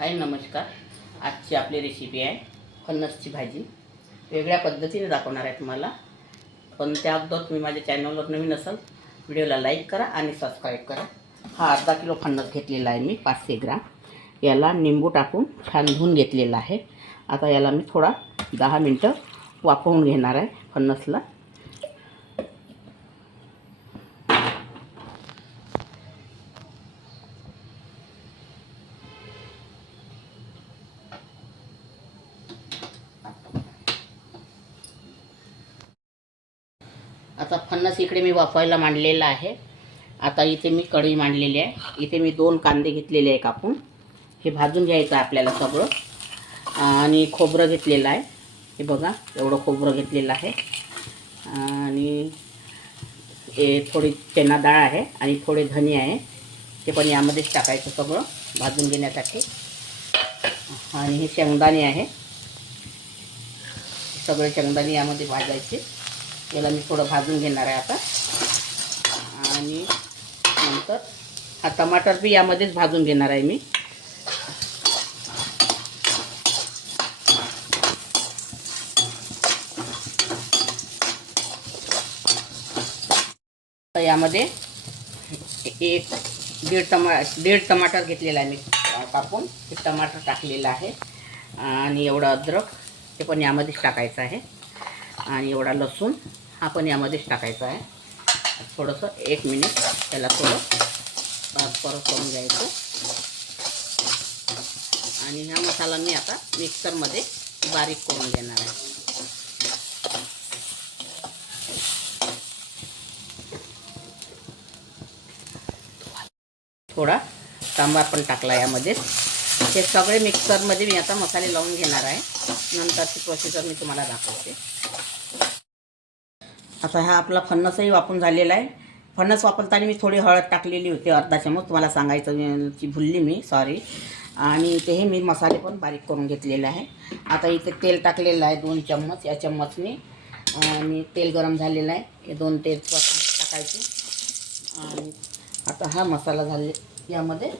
हाय नमस्कार. आजची आपली रेसिपी आहे फणसची भाजी. वेगळ्या पद्धतीने दाखवणार आहे तुम्हाला. पण त्या अगोदर तुम्ही माझ्या चॅनलवर नवीन असाल व्हिडिओला लाईक करा आणि सबस्क्राईब करा. हा अर्धा किलो फणस घेतलेला आहे मी पाचशे ग्राम. याला निंबू टाकून छान धुवून घेतलेला आहे. आता याला मी थोडा दहा मिनटं वाफवून घेणार आहे फणसला. आता फणस इकडे मी वाफवायला मांडलेला आहे. आता इथे मी कढई मांडलेली आहे. इथे मी दोन कांदे घेतलेले आहे कापून हे भाजून घ्यायचं आहे आपल्याला सगळं. आणि खोबरं घेतलेलं आहे. हे बघा एवढं खोबरं घेतलेलं आहे. आणि हे थोडी चणा डाळ आहे आणि थोडे धने आहे. ते पण यामध्येच टाकायचं सगळं भाजून घेण्यासाठी. आणि हे शेंगदाणे आहे. सगळे शेंगदाणे यामध्ये भाजायचे. याला मी थोडं भाजून घेणार आहे आता. आणि नंतर हा टमाटर बी यामध्येच भाजून घेणार आहे मी. यामध्ये एक दीड टमा दीड टमाटर घेतलेला आहे मी कापून. ते टमाटर टाकलेलं आहे. आणि एवढं अद्रक ते पण यामध्येच टाकायचं आहे. आणि एवढा लसूण हा पण यामध्येच टाकायचा आहे. थोडंसं एक मिनिट त्याला थोडं परत परत करून घ्यायचं. आणि हा मसाला मी आता मिक्सरमध्ये बारीक करून घेणार आहे. थोडा सांबार पण टाकला यामध्ये. हे सगळे मिक्सरमध्ये मी आता मसाले लावून घेणार आहे. नंतरची प्रोसिजर मी तुम्हाला दाखवते. आता हा आपला फणसही वापरून झालेला आहे. फणस वापरताना मी थोडी हळद टाकलेली होती अर्धा चमच तुम्हाला सांगायचं ती भुलली मी सॉरी आणि तेही हे मी मसाले पण बारीक करून घेतलेले आहे. आता इथे तेल टाकलेलं आहे दोन चम्मच या चम्मचने. आणि तेल गरम झालेलं आहे. हे दोन तेल टाकायचे. आणि आता हा मसाला झाले यामध्ये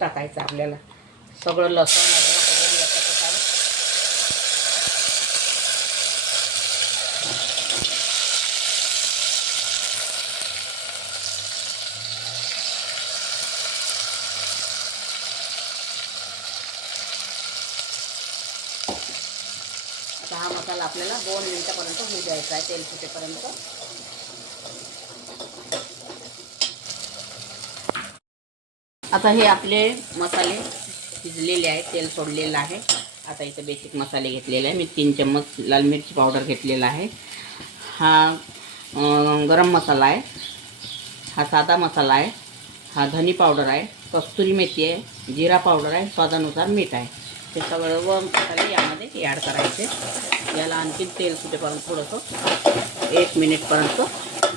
टाकायचा आपल्याला. सगळं लसूण अद्रक वगैरे याच्या प्रकारे आता हा मसाला आपल्याला दोन मिनटापर्यंत होऊ द्यायचा आहे तेल सुटेपर्यंत आता हे आपले मसाले शिजलेले आहेत तेल सोडलेलं आहे. आता इथं बेसिक मसाले घेतलेले आहे. मी तीन चम्मच लाल मिरची पावडर घेतलेला आहे. हा गरम मसाला आहे. हा साधा मसाला आहे. हा धनी पावडर आहे. कस्तुरी मेथी आहे. जिरा पावडर आहे. स्वादानुसार मीठ आहे. हे सगळं व मसाले यामध्ये ॲड करायचे. याला आणखी तेल सुटेपर्यंत थोडंसं एक मिनिटपर्यंत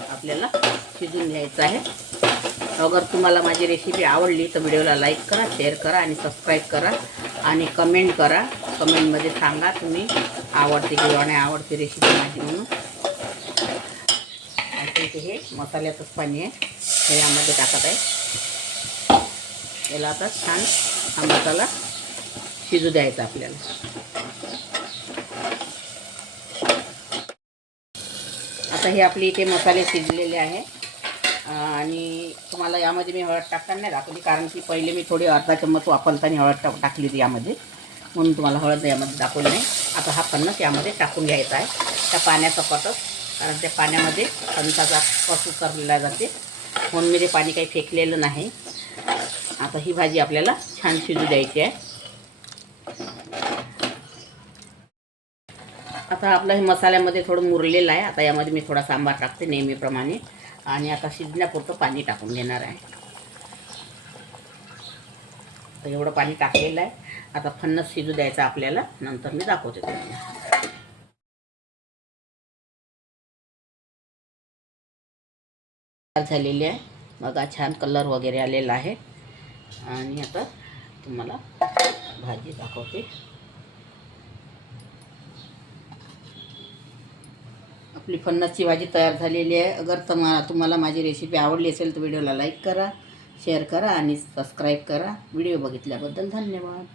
आपल्याला शिजून घ्यायचं आहे. अगर तुम्हाला माझी रेसिपी आवडली तर व्हिडिओला लाईक करा शेअर करा आणि सबस्क्राईब करा आणि कमेंट करा. कमेंटमध्ये सांगा तुम्ही आवडते किंवा नाही आवडते रेसिपी माझी म्हणून. इथे हे मसाल्याचंच पाणी आहे हे यामध्ये टाकत आहे. याला आता छान हा मसाला शिजू द्यायचा आपल्याला. आता हे आपले इथे मसाले शिजलेले आहे. आणि तुम्हाला यामध्ये मी हळद टाकताना नाही दाखवली कारण की पहिले मी थोडी अर्धा चम्मच वापरताना हळद टाक टाकली होती यामध्ये. म्हणून तुम्हाला हळद यामध्ये दाखवली नाही. आता हा पन्नास यामध्ये टाकून घ्यायचा आहे. त्या पाण्याचा पाण्यासकटच कारण त्या पाण्यामध्ये फणसाचा पस उतरलेला जाते. म्हणून मी ते पाणी काही फेकलेलं नाही. आता ही भाजी आपल्याला छान शिजू द्यायची आहे. आता आपलं हे मसाल्यामध्ये थोडं मुरलेलं आहे. आता यामध्ये मी थोडा सांबार टाकते नेहमीप्रमाणे. आणि आता शिजण्यापुरतं पाणी टाकून घेणार आहे. तर एवढं पाणी टाकलेलं आहे. आता फन्नस शिजू द्यायचा आपल्याला. नंतर मी दाखवते तुम्हाला. झालेली आहे. बघा छान कलर वगैरे आलेला आहे. आणि आता तुम्हाला भाजी दाखवते. आपली फणसची भाजी तयार झालेली आहे. अगर तुम्हाला तुम्हाला माझी रेसिपी आवडली असेल तर व्हिडिओला लाईक करा शेअर करा आणि सबस्क्राईब करा. व्हिडिओ बघितल्याबद्दल धन्यवाद.